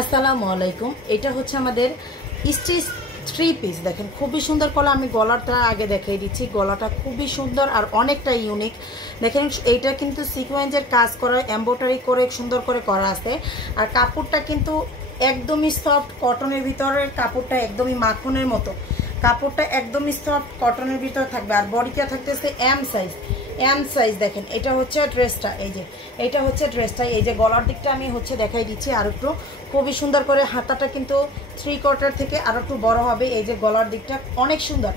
আসসালামু আলাইকুম। এটা হচ্ছে আমাদের স্টিচ থ্রি পিস। দেখেন খুবই সুন্দর কলা। আমি গলাটা আগে দেখিয়ে দিচ্ছি। গলাটা খুবই সুন্দর আর অনেকটা ইউনিক। দেখেন এইটা কিন্তু সিকোয়েন্সের কাজ করা, এমব্রয়ডারি করে সুন্দর করে করা আছে। আর কাপড়টা কিন্তু একদমই সফট কটনের ভিতরে, কাপড়টা একদমই মাখনের মতো। কাপড়টা একদমই সফট কটনের ভিতরে থাকবে। আর বডিটা থাকতেছে এম সাইজ। দেখেন এটা হচ্ছে ড্রেসটা, এই যে এটা হচ্ছে ড্রেসটা। এই যে গলার দিকটা আমি দেখাই দিচ্ছি আর একটু খুবই সুন্দর করে। হাতাটা কিন্তু 3/4 থেকে আর একটু বড় হবে। এই যে গলার দিকটা অনেক সুন্দর,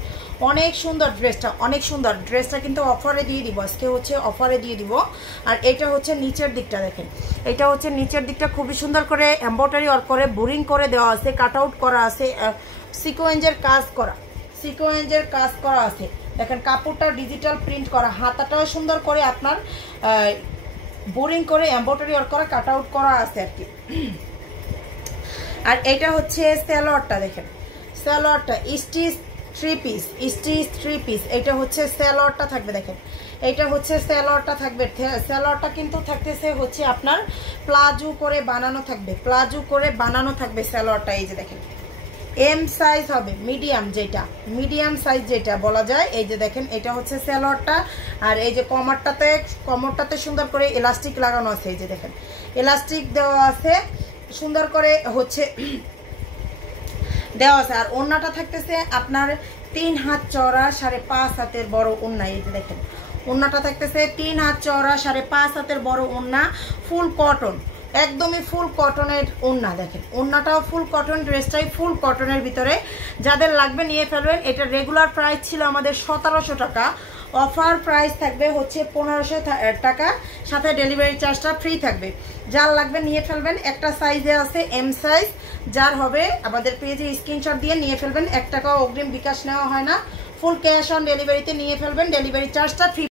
অনেক সুন্দর ড্রেসটা, অনেক সুন্দর ড্রেসটা কিন্তু অফারে দিয়ে দিব আজকে, অফারে দিয়ে দিব। আর এটা হচ্ছে নিচের দিকটা। দেখেন এটা হচ্ছে নিচের দিকটা খুবই সুন্দর করে এমব্রয়ডারি ওয়ার্ক করে বোরিং করে দেওয়া আছে, কাট আউট করা আছে, সিকোয়েন্সের কাজ করা আছে। দেখেন কাপড়টা ডিজিটাল প্রিন্ট করা, হাতাটাও সুন্দর করে আপনার বোরিং করে এমব্রয়ডারি ওয়ার্ক করা, কাট আউট করা আছে আর কি। আর এটা হচ্ছে সালোয়ারটা। দেখেন সালোয়ারটা স্টিচ থ্রি পিস। এটা হচ্ছে সালোয়ারটা থাকবে। দেখেন এটা হচ্ছে সালোয়ারটা থাকবে। সালোয়ারটা কিন্তু থাকতেছে হচ্ছে আপনার প্লাজো করে বানানো থাকবে, সালোয়ারটা। এই যে দেখেন এম সাইজ হবে, মিডিয়াম সাইজ যেটা বলা যায়। এই যে দেখেন এটা হচ্ছে সালোয়ারটা। আর এই যে কমরটাতে সুন্দর করে এলাস্টিক লাগানো আছে। এই যে দেখেন এলাস্টিক দেওয়া আছে, সুন্দর করে দেওয়া আছে। আর ওড়নাটা থাকতেছে আপনার 3 হাত চওড়া 5.5 হাতের বড় ওড়না। এই যে দেখেন ওড়নাটা থাকতেছে 3 হাত চওড়া 5.5 হাতের বড় ওড়না, ফুল কটন, একদমই ফুল কটনের ওড়না। দেখেন ওড়নাটাও ফুল কটন, ড্রেসটাই ফুল কটনের ভিতরে। যাদের লাগবে নিয়ে ফেলবেন। এটা রেগুলার প্রাইস ছিল আমাদের 1700 টাকা, অফার প্রাইস থাকবে হচ্ছে 1500 টাকা, সাথে ডেলিভারি চার্জটা ফ্রি থাকবে। যার লাগবে নিয়ে ফেলবেন। একটা সাইজে আছে এম সাইজ, যার হবে আমাদের পেজে স্ক্রিনশট দিয়ে নিয়ে ফেলবেন। 1 টাকাও অগ্রিম বিকাশ নেওয়া হয় না, ফুল ক্যাশ অন ডেলিভারিতে নিয়ে ফেলবেন, ডেলিভারি চার্জটা ফ্রি।